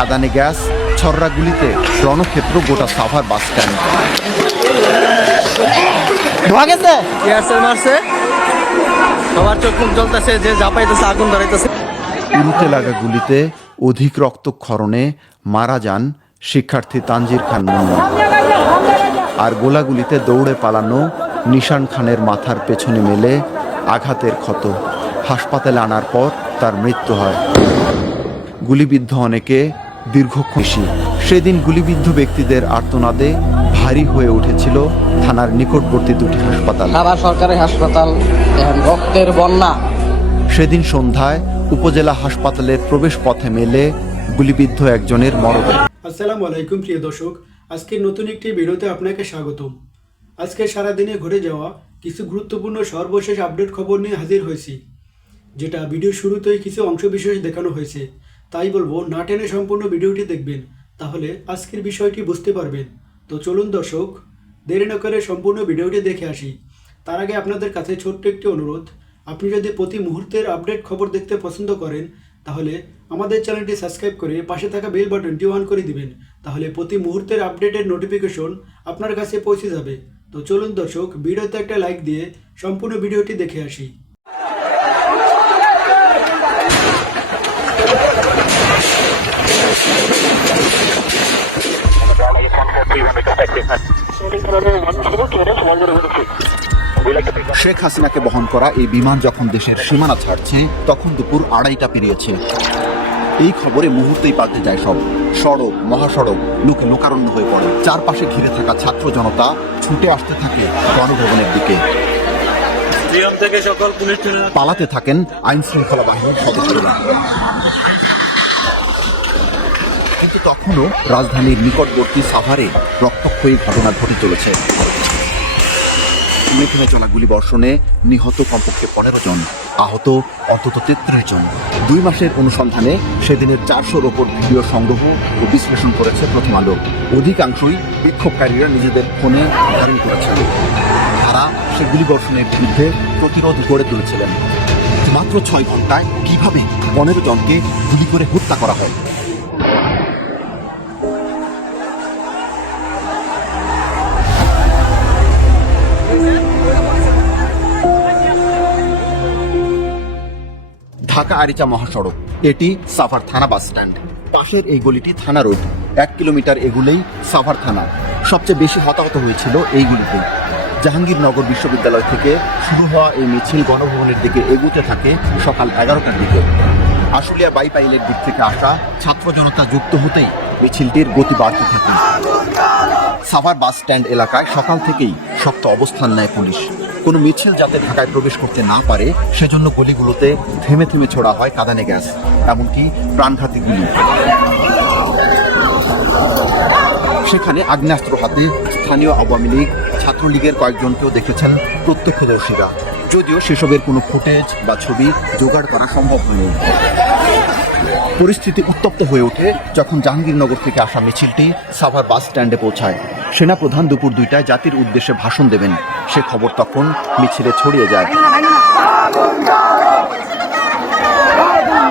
কাদানে gas Chharra গুলিতে রণক্ষেত্র গোটা সাভার বাস স্ট্যান্ড। ধোয়া গেছে? মারছে। সবার চোখ মুখ জ্বলতেছে যে জাপাইতেছে আগুন ধরাইতেছে। উরুতে লাগা গুলিতে অধিক রক্তক্ষরণে মারা যান শিক্ষার্থী তানজির খান মুন্না। আর গোলাগুলিতে দৌড়ে পালানো নিশান খানের মাথার পেছনে মেলে আঘাতের ক্ষত। হাসপাতালে আনার পর তার মৃত্যু হয়। গুলিবিদ্ধ অনেকে দীর্ঘক্ষণ। সেদিন গুলিবিদ্ধ ব্যক্তিদের আর্তনাদে ভারী হয়ে উঠেছিল থানার নিকটবর্তী দুটি হাসপাতাল। সারা সরকারি হাসপাতাল রক্তের বন্যা। সেদিন সন্ধ্যায় উপজেলা হাসপাতালের প্রবেশ পথে মেলে গুলিবিদ্ধ একজনের মরদেহ। আসসালামু আলাইকুম প্রিয় দর্শক। আজকের নতুন একটি ভিডিওতে আপনাকে স্বাগতম। আজকে সারাদিনে ঘটে যাওয়া কিছু গুরুত্বপূর্ণ সর্বশেষ আপডেট খবর নিয়ে হাজির হয়েছি যেটা ভিডিও শুরুতেই কিছু অংশ বিশেষ দেখানো হয়েছে। তাই বলব, না টেনে সম্পূর্ণ ভিডিওটি দেখবেন। তাহলে আজকের বিষয়টি বুঝতে পারবেন। তো চলুন দর্শক, দেরি না করে সম্পূর্ণ ভিডিওটি দেখে আসি। তার আগে আপনাদের কাছে ছোট্ট একটি অনুরোধ। আপনি যদি প্রতি মুহূর্তের আপডেট খবর দেখতে পছন্দ করেন, তাহলে আমাদের চ্যানেলটি সাবস্ক্রাইব করে পাশে থাকা বেল বাটনটি অন করে দিবেন। তাহলে প্রতি মুহূর্তের আপডেটের নোটিফিকেশন আপনার কাছে পৌঁছে যাবে। তো চলুন দর্শক, ভিডিওতে একটা লাইক দিয়ে সম্পূর্ণ ভিডিওটি দেখে আসি। শেখ হাসিনাকে বহন করা এই বিমান যখন দেশের সীমানা ছাড়ছে তখন দুপুর আড়াইটা পেরিয়েছে। এই খবরে মুহূর্তেই পাল্টে যায় সব। সড়ক মহাসড়ক লোকে লোকারণ্য হয়ে পড়ে। চারপাশে ঘিরে থাকা ছাত্র জনতা ছুটে আসতে থাকে গণভবনের দিকে। পালাতে থাকেন আইন শৃঙ্খলা বাহিনীর সদস্যরা। তখনও রাজধানীর নিকটবর্তী সাভারে রক্তক্ষয়ী ঘটনা ঘটে চলেছে। মেখে চলা গুলি বর্ষণে নিহত কমপক্ষে পনেরো জন, আহত অন্তত তেত্রিশ জন। দুই মাসের অনুসন্ধানে সেদিনের চারশোর ওপর ভিডিও সংগ্রহ ও বিশ্লেষণ করেছে প্রথম আলো। অধিকাংশই বিক্ষোভকারীরা নিজেদের ফোনে ধারণ করেছেন। তারা সে গুলি বর্ষণের বিরুদ্ধে প্রতিরোধ গড়ে তুলেছিলেন। মাত্র ছয় ঘন্টায় কীভাবে পনেরো জনকে গুলি করে হত্যা করা হয়? ঢাকা আরিচা মহাসড়ক। এটি সাভার থানা বাস স্ট্যান্ড। পাশের এই গলিটি থানা রোড। এক কিলোমিটার এগুলেই সাভার থানা। সবচেয়ে বেশি হতাহত হয়েছিল এই গলিতে জাহাঙ্গীরনগর বিশ্ববিদ্যালয় থেকে শুরু হওয়া এই মিছিল গণভবনের দিকে এগুতে থাকে সকাল এগারোটার দিকে। আশুলিয়া বাইপাইলের দিক থেকে আসা ছাত্র জনতা যুক্ত হতেই মিছিলটির গতি বাড়তে থাকে। সাভার বাস স্ট্যান্ড এলাকায় সকাল থেকেই শক্ত অবস্থান নেয় পুলিশ। কোনো মিছিল যাতে ঢাকায় প্রবেশ করতে না পারে, সেজন্য গলিগুলোতে থেমে থেমে ছোড়া হয় কাঁদানে গ্যাস, এমনকি প্রাণঘাতী গুলি। সেখানে আগ্নেয়াস্ত্র হাতে স্থানীয় আওয়ামী লীগ, ছাত্রলীগের কয়েকজনকেও দেখেছেন প্রত্যক্ষদর্শীরা। যদিও সেসবের কোনো ফুটেজ বা ছবি জোগাড় করা সম্ভব হয়নি। পরিস্থিতি উত্তপ্ত হয়ে ওঠে যখন জাহাঙ্গীরনগর থেকে আসা মিছিলটি সাভার বাস স্ট্যান্ডে পৌঁছায়। সেনাপ্রধান দুপুর দুইটায় জাতির উদ্দেশ্যে ভাষণ দেবেন। সে খবর তখন মিছিলে ছড়িয়ে যায়।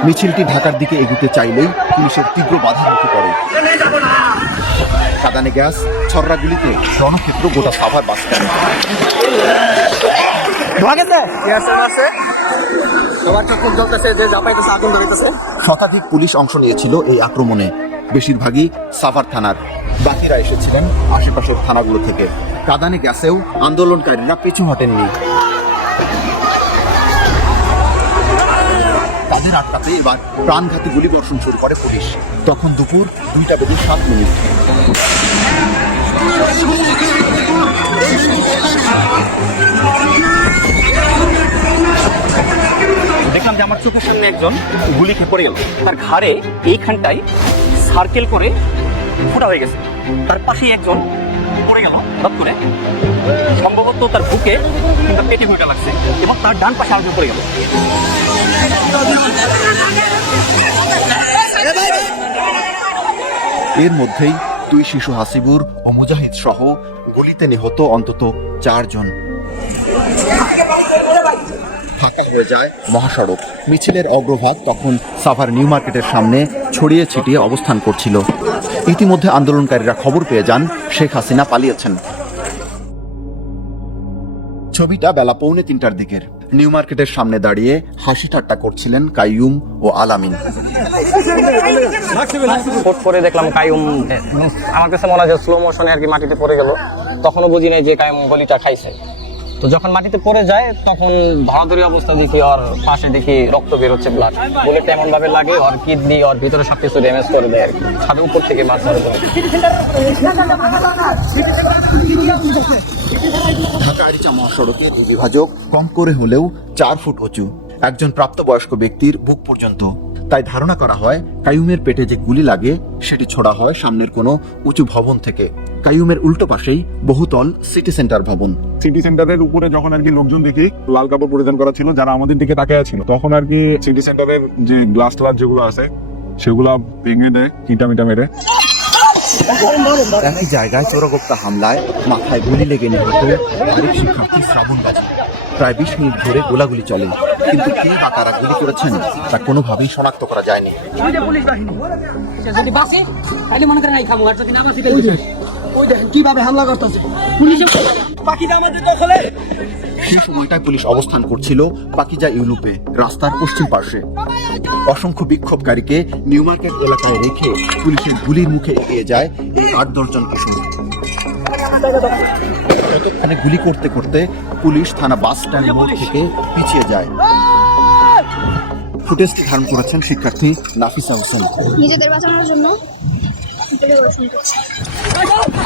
মিছিলটি ঢাকার দিকে এগুতে চাইলেই পুলিশের তীব্র বাধার হতে পড়ে। কাদানে গ্যাস ছররা গুলিতে রণক্ষেত্র গোটা সাভার বাস স্ট্যান্ড। শতাধিক পুলিশ অংশ নিয়েছিল এই আক্রমণে। বেশিরভাগই সাভার থানার বাকিরা এসেছিলেন আশেপাশের থানাগুলো থেকে। কাদানে গ্যাসেও আন্দোলনকারীরা পিছু হটেননি। তাদের আটকাতে এবার প্রাণঘাতী গুলি বর্ষণ শুরু করে পুলিশ। তখন দুপুর দুইটা বেজে সাত মিনিট। দেখলাম যে আমার চোখের সামনে একজন গুলি খেয়ে পড়ে গেল। তার ঘাড়ে এইখানটায় সার্কেল করে ফোটা হয়ে গেছে। তার পাশেই একজন পড়ে গেল করে। সম্ভবত তার বুকে কিংবা পেটে ফুটা লাগছে এবং তার ডান পাশে আরেকজন পড়ে গেল। এর মধ্যেই দুই শিশু হাসিবুর ও মুজাহিদ সহ গুলিতে নিহত অন্তত চারজন। ফাঁকা হয়ে যায় মহাসড়ক। মিছিলের অগ্রভাগ তখন সাভার নিউ মার্কেটের সামনে ছড়িয়ে ছিটিয়ে অবস্থান করছিল। ইতিমধ্যে আন্দোলনকারীরা খবর পেয়ে যান, শেখ হাসিনা পালিয়েছেন। ছবিটা বেলা পৌনে তিনটার দিকের। নিউ মার্কেটের সামনে দাঁড়িয়ে হাসি ঠাট্টা করছিলেন কাইয়ুম ও আলামিন। ফোট করে দেখলাম কায়ুম আমার কাছে মনে হয় স্লো মোশনে আর কি মাটিতে পড়ে গেল। তখনও বুঝি নাই যে কাইম গলিটা খাইছে। তো যখন মাটিতে পড়ে যায়, তখন ধরাধরি অবস্থা দেখি ওর পাশে দেখি রক্ত বের হচ্ছে ব্লাড বুলেটটা এমন ভাবে লাগে, ওর কিডনি ওর ভিতরে সব কিছু ড্যামেজ করে দেয় আর কি। ছাদের উপর থেকে মাছ ধরে ঢাকা আরিচা বিভাজক কম করে হলেও চার ফুট উঁচু। একজন প্রাপ্তবয়স্ক ব্যক্তির বুক পর্যন্ত তাই ধারণা করা হয় কায়ুমের পেটে যে গুলি লাগে সেটি ছোড়া হয় সামনের কোনো উঁচু ভবন থেকে। কায়ুমের উল্টো পাশেই বহুতল সিটি সেন্টার ভবন। সিটি সেন্টারের উপরে যখন আর কি লোকজন দেখি লাল কাপড় পরিধান করা ছিল যারা আমাদের দিকে তাকিয়ে ছিল তখন আর কি সিটি সেন্টারের যে গ্লাস টাস যেগুলো আছে সেগুলো ভেঙে দেয় ইটা মিটা মেরে। একই জায়গায় চোরাগোপ্তা হামলায় মাথায় গুলি লেগে নিহত আরেক শিক্ষার্থী শ্রাবণ বাজি প্রায় বিশ মিনিট ধরে গোলাগুলি চলে। কিন্তু কে বা কারা গুলি করেছেন তা কোনোভাবেই শনাক্ত করা যায়নি। দেখেন কীভাবে হামলা করতেছে। সে সময়টায় পুলিশ অবস্থান করছিল পাকিজা ইউলুপে রাস্তার পশ্চিম পার্শ্বে। অসংখ্য বিক্ষোভকারীকে নিউ মার্কেট এলাকায় রেখে পুলিশের গুলির মুখে এগিয়ে যায় এই আট দশজন কিশোর ততক্ষণে গুলি করতে করতে পুলিশ থানা বাস স্ট্যান্ড মোড় থেকে পিছিয়ে যায়। ফুটেজটি ধারণ করেছেন শিক্ষার্থী নাফিসা হোসেন নিজেদের বাঁচানোর জন্য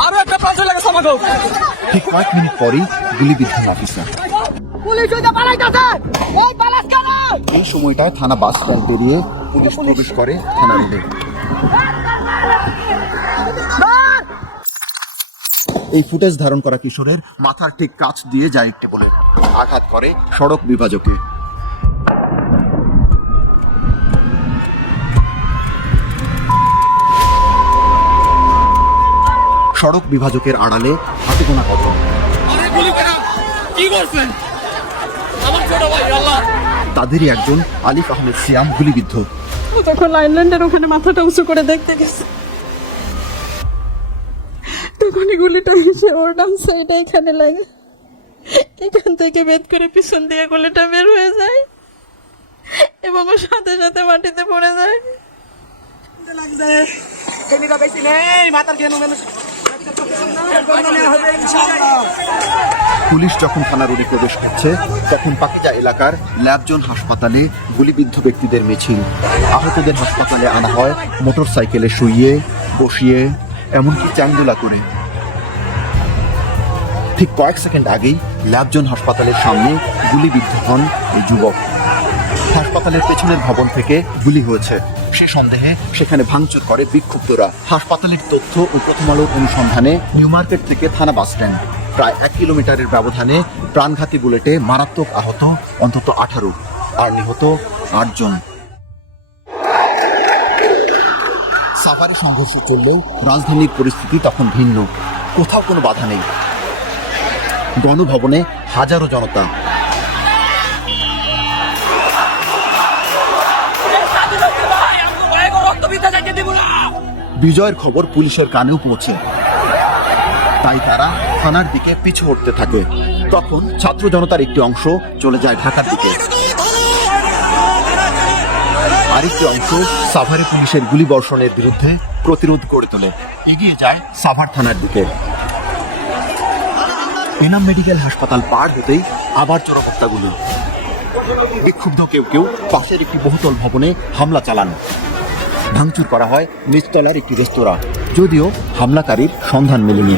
আরও একটা পাঁচশো লাগে সমাগম ঠিক কয়েক মিনিট পরেই গুলিবিদ্ধ নাফিসা। পুলিশ ওইটা পালাইতাছে। ওই পালাস কেন? এই সময়টায় থানা বাস স্ট্যান্ড পেরিয়ে পুলিশ প্রবেশ করে থানা রোডে। এই ফুটেজ ধারণ করা কিশোরের মাথার ঠিক কাছ দিয়ে যায় একটি বলে আঘাত করে সড়ক বিভাজকে। সড়ক বিভাজকের আড়ালে হাতে গোনা কত? তাদেরই একজন আলিফ আহমেদ সিয়াম গুলিবিদ্ধ। তখন আইল্যান্ডের ওখানে মাথাটা উঁচু করে দেখতে গেছে। এসে ওর ডান সাইডে এখানে লাগে। এখান থেকে বেদ করে পিছন দিয়ে গুলিটা বের হয়ে যায় এবং ওর সাথে সাথে মাটিতে পড়ে যায়। পুলিশ যখন থানা রোডে প্রবেশ করছে, তখন পাকিজা এলাকার ল্যাবজন হাসপাতালে গুলিবিদ্ধ ব্যক্তিদের মিছিল। আহতদের হাসপাতালে আনা হয় মোটর সাইকেলে শুইয়ে, বসিয়ে, এমনকি চ্যাংদোলা করে। ঠিক কয়েক সেকেন্ড আগেই ল্যাবজন হাসপাতালের সামনে গুলিবিদ্ধ হন এই যুবক। হাসপাতালের পেছনের ভবন থেকে গুলি হয়েছে। সে সন্দেহে সেখানে ভাঙচুর করে বিক্ষুব্ধরা। হাসপাতালের তথ্য ও প্রথম আলোর অনুসন্ধানে নিউ মার্কেট থেকে থানা বাস স্ট্যান্ড। প্রায় এক কিলোমিটারের ব্যবধানে প্রাণঘাতী বুলেটে মারাত্মক আহত, অন্তত আঠারো, আর নিহত আটজন। সাফারি সংঘর্ষ চললেও রাজধানীর পরিস্থিতি তখন ভিন্ন। কোথাও কোনো বাধা নেই। গণভবনে হাজারো জনতা। বিজয়ের খবর পুলিশের কানেও পৌঁছে। তাই তারা থানার দিকে পিছু হটতে থাকে। তখন ছাত্র জনতার একটি অংশ চলে যায় ঢাকার দিকে। আরেকটি অংশ সাভারে পুলিশের গুলিবর্ষণের বিরুদ্ধে প্রতিরোধ গড়ে তোলে। এগিয়ে যায় সাভার থানার দিকে। এনাম মেডিকেল হাসপাতাল পার হতেই আবার চোরাপত্তাগুলো বিক্ষুব্ধ কেউ কেউ পাশের একটি বহুতল ভবনে হামলা চালান। ভাঙচুর করা হয় নিচতলার একটি রেস্তোরাঁ। যদিও হামলাকারীর সন্ধান মেলেনি।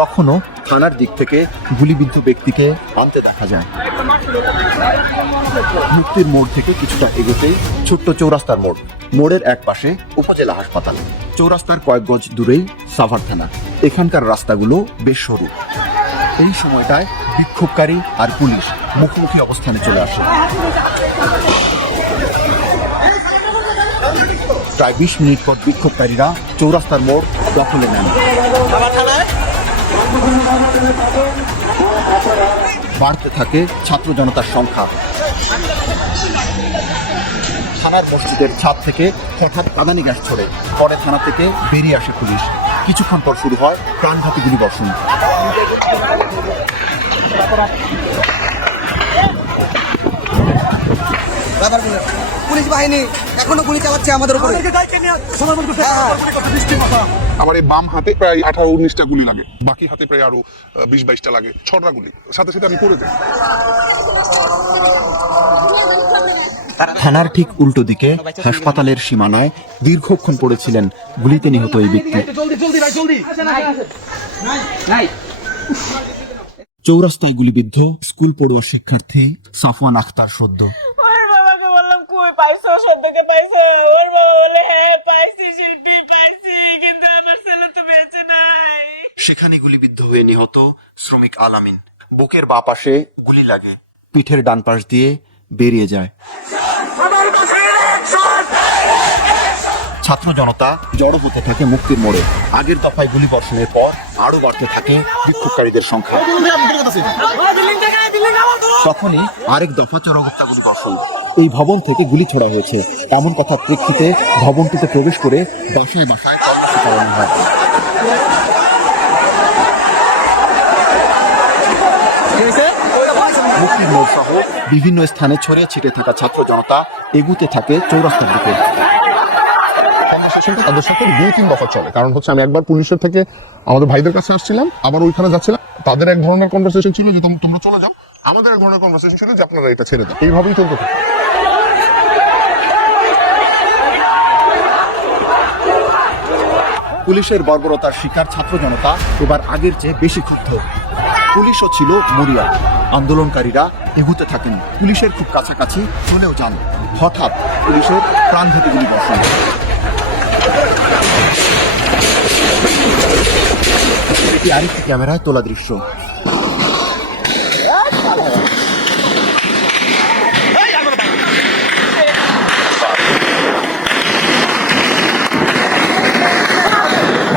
তখনও থানার দিক থেকে গুলিবিদ্ধ ব্যক্তিকে আনতে দেখা যায়। মুক্তির মোড় থেকে কিছুটা এগোতেই ছোট্ট চৌরাস্তার মোড়, মোড়ের এক পাশে উপজেলা হাসপাতাল। চৌরাস্তার কয়েক গজ দূরেই সাভার থানা, এখানকার রাস্তাগুলো বেশ সরু। এই সময়টায় বিক্ষোভকারী আর পুলিশ মুখোমুখি অবস্থানে চলে আসে। প্রায় বিশ মিনিট পর বিক্ষোভকারীরা চৌরাস্তার মোড় দখলে নেন। বাড়তে থাকে ছাত্র জনতার সংখ্যা। থানার মসজিদের ছাদ থেকে হঠাৎ কাদানি গ্যাস ছড়ে। পরে থানা থেকে বেরিয়ে আসে পুলিশ। কিছুক্ষণ পর শুরু হয় প্রাণঘাতী গুলি পুলিশ বাহিনী এখনও গুলি চালাচ্ছে আমাদের উপরে। আমার এই বাম হাতে প্রায় আঠারো উনিশটা গুলি লাগে। বাকি হাতে প্রায় আরও বিশ বাইশটা লাগে। ছটা গুলি। সাথে সাথে আমি পড়ে যাই। থানার ঠিক উল্টো দিকে হাসপাতালের সীমানায় দীর্ঘক্ষণ পড়েছিলেন গুলিতে নিহত এই ব্যক্তি। চৌরাস্তায় গুলিবিদ্ধ স্কুল পড়ুয়া শিক্ষার্থী সাফওয়ান আখতার সদ্য ওর বাবাকে বললাম কই পাইছো সদ্যকে পাইছো ওর বাবা বলে হ্যাঁ পাইছি শিল্পী পাইছি কিন্তু আমার ছেলে তো বেঁচে নাই। সেখানে গুলিবিদ্ধ হয়ে নিহত শ্রমিক আলামিন। বুকের বা পাশে গুলি লাগে। পিঠের ডান পাশ দিয়ে বেরিয়ে যায়। ছাত্র জনতা জড়ো হতে থাকে মুক্তির মোড়ে। আগের দফায় গুলি বর্ষণের পর আরও বাড়তে থাকে বিক্ষোভকারীদের সংখ্যা। তখনই আরেক দফা চরহত্যা গুলি বর্ষণ। এই ভবন থেকে গুলি ছোড়া হয়েছে। এমন কথা প্রেক্ষিতে ভবনটিতে প্রবেশ করে বাসায় বাসায় তল্লাশি চালানো হয়। বিভিন্ন স্থানে ছড়িয়ে ছিটে থাকা ছাত্র জনতা এগুতে থাকে চৌরাস্তার দিকে। তাদের সাথে দুই তিন দফা চলে। কারণ হচ্ছে আমি একবার পুলিশের থেকে আমাদের ভাইদের কাছে আসছিলাম, আবার ওইখানে যাচ্ছিলাম। তাদের এক ধরনের কনভারসেশন ছিল যে তোমরা চলে যাও। আমাদের এক ধরনের কনভারসেশন ছিল যে আপনারা এটা ছেড়ে দাও। এইভাবেই চলতে থাকে। পুলিশের বর্বরতার শিকার ছাত্র জনতা এবার আগের চেয়ে বেশি ক্ষুব্ধ। পুলিশও ছিল মরিয়া। আন্দোলনকারীরা এগুতে থাকেন। পুলিশের খুব কাছাকাছি চলেও যান। হঠাৎ পুলিশের প্রাণঘাতী গুলি বর্ষণ এটি আরেকটি ক্যামেরায় তোলা দৃশ্য।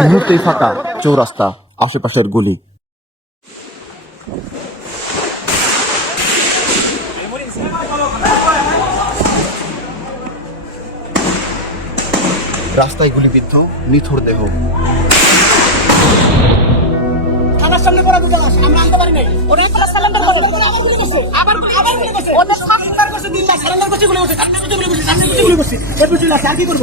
মুহূর্তেই ফাঁকা চৌরাস্তা আশেপাশের গুলি। রাস্তায় গুলিবিদ্ধ নিথর দেহ। সামনে পড়া বুঝা আমরা আনতে পারি নাই। ওরা একটা সালেন্ডার করছে আবার আবার গুলি করছে, ওদের সালেন্ডার করছে দিন না সালেন্ডার করছে গুলি করছে সামনে গুলি করছে সামনে গুলি করছে। এরপর চলে আসে আর কি করব?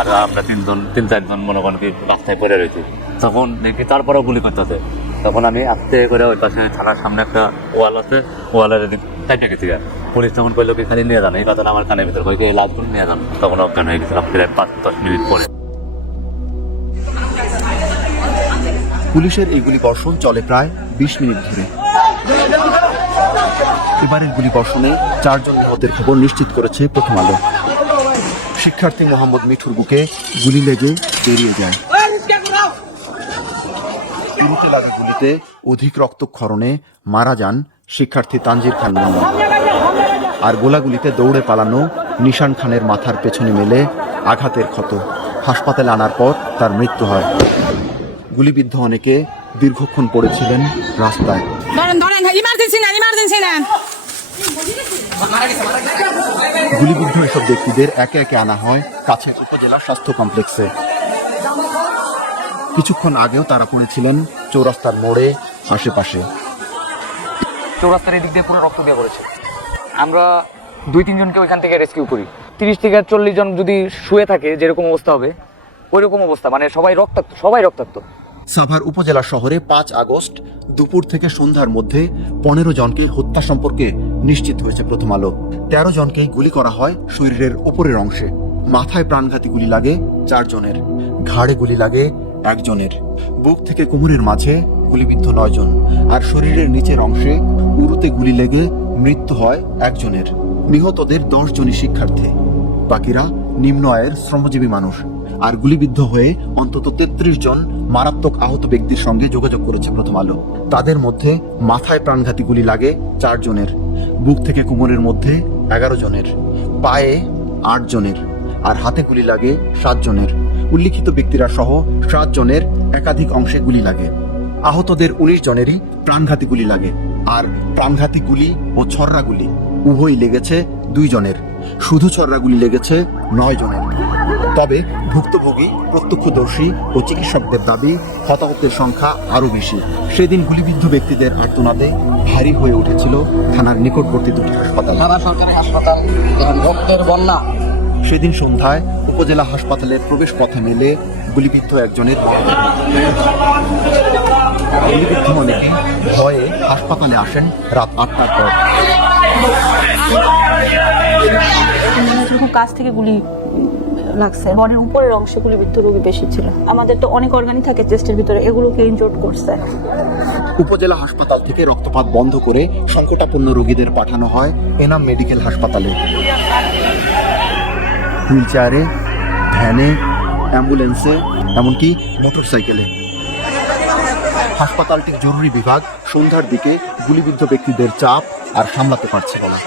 আর আমরা তিনজন, তিন, চারজন মনে করেন কি রাস্তায় পড়ে রয়েছি। তখন দেখি তারপরেও গুলি করতেছে। তখন আমি আস্তে করে ওই পাশে থানার সামনে একটা ওয়াল আছে, ওয়ালের এদিক চাইটে গেছি। পুলিশ তখন কইলো খালি নিয়ে যান, এই কথাটা আমার কানের ভিতর কই এই লাশগুলো নিয়ে যান, তখন অজ্ঞান হয়ে গেছিলাম, প্রায় পাঁচ, দশ মিনিট পরে। পুলিশের এই গুলি বর্ষণ চলে প্রায় বিশ মিনিট ধরে। এবারের গুলি বর্ষণে চারজন নিহতের খবর নিশ্চিত করেছে প্রথম আলো। শিক্ষার্থী মোহাম্মদ মিঠুর বুকে গুলি লেগে বেরিয়ে যায়। লাগা গুলিতে অধিক রক্তক্ষরণে মারা যান শিক্ষার্থী তানজির খান আর গোলাগুলিতে দৌড়ে পালানো নিশান খানের মাথার পেছনে মেলে আঘাতের ক্ষত। হাসপাতালে আনার পর তার মৃত্যু হয়। গুলিবিদ্ধ অনেকে দীর্ঘক্ষণ পড়েছিলেন রাস্তায়। ধরেন ধরেন ইমার্জেন্সি না ইমার্জেন্সি না গুলিবিদ্ধ এসব ব্যক্তিদের একে একে আনা হয় কাছের উপজেলা স্বাস্থ্য কমপ্লেক্সে। কিছুক্ষণ আগেও তারা পড়েছিলেন চৌরাস্তার মোড়ে আশেপাশে। চৌরাস্তার এদিক দিয়ে পুরো রক্ত দিয়ে পড়েছে। আমরা দুই তিনজনকে ওইখান থেকে রেস্কিউ করি। তিরিশ থেকে চল্লিশ জন যদি শুয়ে থাকে যেরকম অবস্থা হবে ওই রকম অবস্থা। মানে সবাই রক্তাক্ত সবাই রক্তাক্ত। সাভার উপজেলা শহরে পাঁচ আগস্ট দুপুর থেকে সন্ধ্যার মধ্যে পনেরো জনকে হত্যা সম্পর্কে নিশ্চিত হয়েছে প্রথম আলো। তেরো জনকেই গুলি করা হয় শরীরের উপরের অংশে। মাথায় প্রাণঘাতী গুলি লাগে চারজনের। ঘাড়ে গুলি লাগে একজনের। বুক থেকে কোমরের মাঝে গুলিবিদ্ধ নয় জন। আর শরীরের নিচের অংশে উরুতে গুলি লেগে মৃত্যু হয় একজনের। নিহতদের দশ জনই শিক্ষার্থী। বাকিরা নিম্ন আয়ের শ্রমজীবী মানুষ। আর গুলিবিদ্ধ হয়ে অন্তত তেত্রিশ জন মারাত্মক আহত ব্যক্তির সঙ্গে যোগাযোগ করেছে প্রথম আলো। তাদের মধ্যে মাথায় প্রাণঘাতী গুলি লাগে চার জনের। বুক থেকে কোমরের মধ্যে এগারো জনের। পায়ে আট জনের। আর হাতে গুলি লাগে সাতজনের উল্লিখিত ব্যক্তিরা সহ সাতজনের একাধিক অংশে গুলি লাগে। আহতদের উনিশ জনেরই প্রাণঘাতী গুলি লাগে। আর প্রাণঘাতী গুলি ও ছররা গুলি উভয়ই লেগেছে দুই জনের। শুধু ছররা গুলি লেগেছে নয় জনের। তবে ভুক্তভোগী প্রত্যক্ষদর্শী ও চিকিৎসকদের দাবি হতাহতের সংখ্যা আরও বেশি। সেদিন গুলিবিদ্ধ ব্যক্তিদের আর্তনাদে ভারী হয়ে উঠেছিল থানার নিকটবর্তী দুটি হাসপাতাল। থানা সরকারি হাসপাতাল রক্তের বন্যা। সেদিন সন্ধ্যায় উপজেলা হাসপাতালের প্রবেশ পথে মেলে গুলিবিদ্ধ একজনের। গুলিবিদ্ধ অনেকে ভয়ে হাসপাতালে আসেন রাত আটটার পর। যখন কাছ থেকে গুলি লাগছে। মনের উপরের অংশে গুলিবিদ্ধ রোগী বেশি ছিল। আমাদের তো অনেক অর্গানই থাকে চেস্টের ভিতরে, এগুলোকে ইনজোর্ড করছে। উপজেলা হাসপাতাল থেকে রক্তপাত বন্ধ করে সংকটাপন্ন রোগীদের পাঠানো হয় এনাম মেডিকেল হাসপাতালে। হুইল চেয়ারে ভ্যানে, অ্যাম্বুলেন্সে, এমনকি মোটরসাইকেলে। হাসপাতালটির জরুরি বিভাগ সন্ধ্যার দিকে গুলিবিদ্ধ ব্যক্তিদের চাপ আর সামলাতে পারছিল না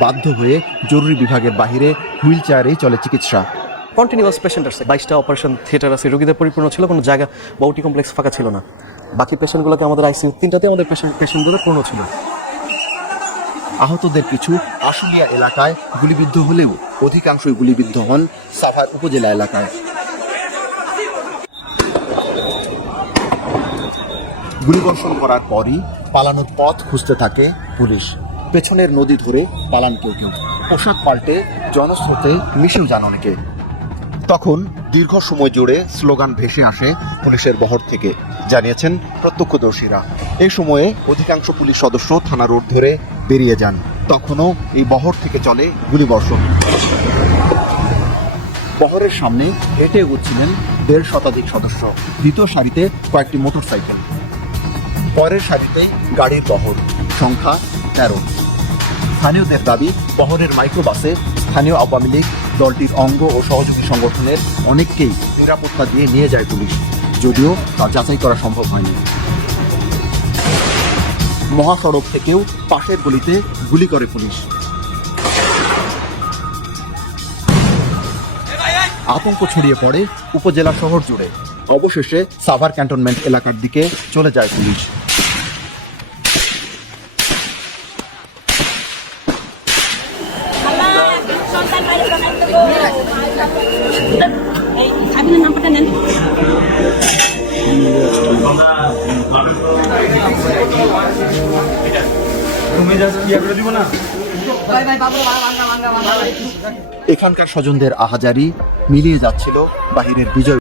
বাধ্য হয়ে জরুরি বিভাগের বাহিরে হুইল চেয়ারেই চলে চিকিৎসা। কন্টিনিউয়াস পেশেন্ট আছে। বাইশটা অপারেশন থিয়েটার আছে। রোগীদের পরিপূর্ণ ছিল কোনো জায়গা বা ওটি কমপ্লেক্স ফাঁকা ছিল না। বাকি পেশেন্টগুলোকে আমাদের আইসিইউ তিনটাতে আমাদের পেশেন্ট পেশেন্টগুলো পূর্ণ ছিল। আহতদের কিছু আশুলিয়া এলাকায় গুলিবিদ্ধ হলেও অধিকাংশই গুলিবিদ্ধ হন সাভার উপজেলা এলাকায়। গুলিবর্ষণ করার পরই পালানোর পথ খুঁজতে থাকে পুলিশ। পেছনের নদী ধরে পালান কেউ কেউ। পোশাক পাল্টে জনস্রোতে মিশেও যান অনেকে। তখন দীর্ঘ সময় জুড়ে স্লোগান ভেসে আসে পুলিশের বহর থেকে। জানিয়েছেন প্রত্যক্ষদর্শীরা। এই সময়ে অধিকাংশ পুলিশ সদস্য থানা রোড ধরে বেরিয়ে যান। তখনও এই বহর থেকে চলে গুলিবর্ষণ। বহরের সামনে হেঁটে এগোচ্ছিলেন দেড় শতাধিক সদস্য। দ্বিতীয় সারিতে কয়েকটি মোটরসাইকেল। পরের সারিতে গাড়ির বহর। সংখ্যা তেরো। স্থানীয়দের দাবি, বহরের মাইক্রোবাসে স্থানীয় আওয়ামী লীগ দলটির অঙ্গ ও সহযোগী সংগঠনের অনেককেই নিরাপত্তা দিয়ে নিয়ে যায় পুলিশ। যদিও তা যাচাই করা সম্ভব হয়নি। মহাসড়ক থেকেও পাশের গলিতে গুলি করে পুলিশ। আতঙ্ক ছড়িয়ে পড়ে উপজেলা শহর জুড়ে। অবশেষে সাভার ক্যান্টনমেন্ট এলাকার দিকে চলে যায় পুলিশ। এখানকার স্বজনদের আহাজারি মিলিয়ে যাচ্ছিল বাহিরের বিজয়